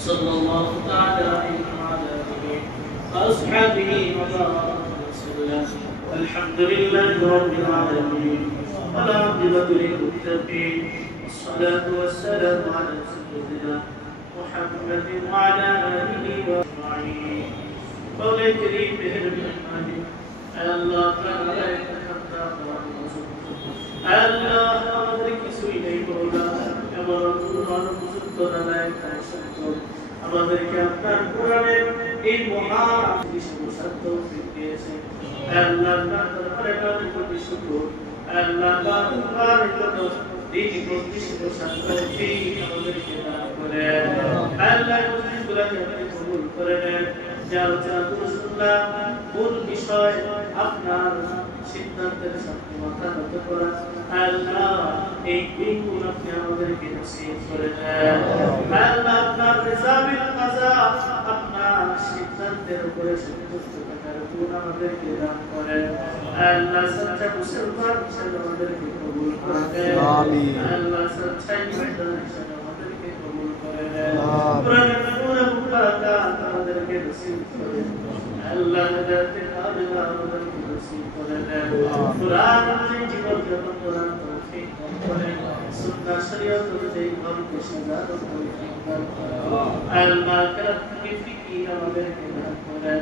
صلى الله تعالى عليه وعلى آله وأصحابه وبارك وسلم. الحمد لله رب العالمين والعاقبة للمتقين والصلاة والسلام على سيدنا محمد وعلى آله وأجمعين. قول كريم بهرمان الله تعالى الله আমাদের কিছুই নেই বলা এমন অনুপযুক্ত নালায় আমাদেরকে আপনার কোরআনের এই মহান বিশ্বসার তৌফিক দিয়েছে। আল্লাহ আপনার দরবারে কোটি শুকর। আল্লাহ আপনার জন্য দিন বিশ্বসার তৌফিক আমাদেরকে দান করেন। আল্লাহ মুসলিমগুলোকে আপনি কবুল করে নেন। যা আলোচনা করে শুনলাম মূল বিষয় আপনার সিদ্ধান্তের সাথে মাথা নত করা। আল্লাহ এই গুণ আপনি আমাদেরকে নসিব করে দেন। আল্লাহ আপনার রিজাবিল কাজা আপনার সিদ্ধান্তের উপরে সন্তুষ্ট থাকার গুণ আমাদেরকে দান করেন। আল্লাহ সচ্চা মুসলমান হিসেবে আমাদেরকে কবুল করে দেন। আল্লাহ সচ্চা ইমানদার হিসেবে আমাদেরকে কবুল করে দেন। কোরআনের পুরো মুবারাকাত আমাদেরকে নসিব করে দেন। আল্লাহ হেদায়েতের কামিলা আমাদেরকে নসিব করে দেন। কোরআন অনুযায়ী জীবন যাপন করার তৌফিক দান করেন। সুন্নাহ শরীয়ত অনুযায়ী জীবনকে সাজানোর তৌফিক দান করেন। আল্লাহ কেরাত থেকে ফিকি আমাদেরকে দান করেন।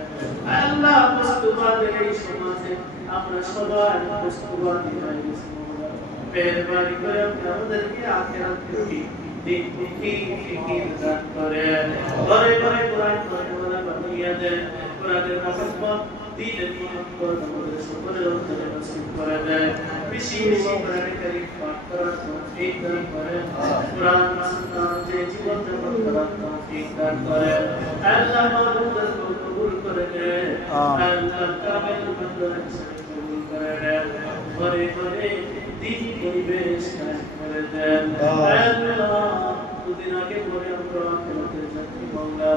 আল্লাহ বস্তুবাদের এই সমাজে আমরা সবাই বস্তুবাদী হয়ে গেছি। মেহেরবানি করে আপনি আমাদেরকে আখিরাত থেকে দিন ফিকির দান করেন। ঘরে ঘরে কোরআন পড়ানোয়ালা বানিয়ে দেন। কোরআনের মহব্বত দ্বীনের মহব্বত আমাদের সকলের অন্তরে নসিব করে দেন। বেশি বেশি কোরআন কারীম পাঠ করার তৌফিক দান করেন। কোরআন সুন্নাহ যে জীবন যাপন করার তৌফিক দান করেন। আল্লাহ আমাদের কবুল করে নেন। আল্লাহ কামেল বান্দা হিসেবে কবুল করে নেন। ঘরে ঘরে দ্বীন পরিবেশ কায়েম করে দেন। আল্লাহ দুদিন আগে পরে আমরা আখিরাতের যাত্রী মাওলা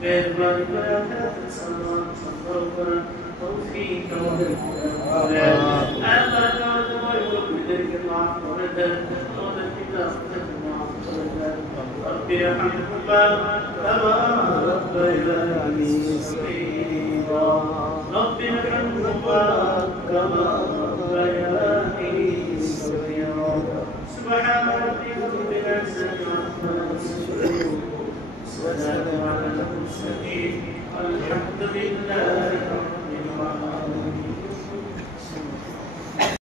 মেহেরবানি করে আখিরাতের সামান সংগ্রহ করার তৌফিক আমাদেরকে দান করেন। আল্লাহ তোমার মুরিদদেরকে মাফ করে দেন। আমাদের পিতামাতাকে মাফ করে দেন। রব্বি রহমহুমা কামা রাব্বায়ানি সগীরা। রব্বি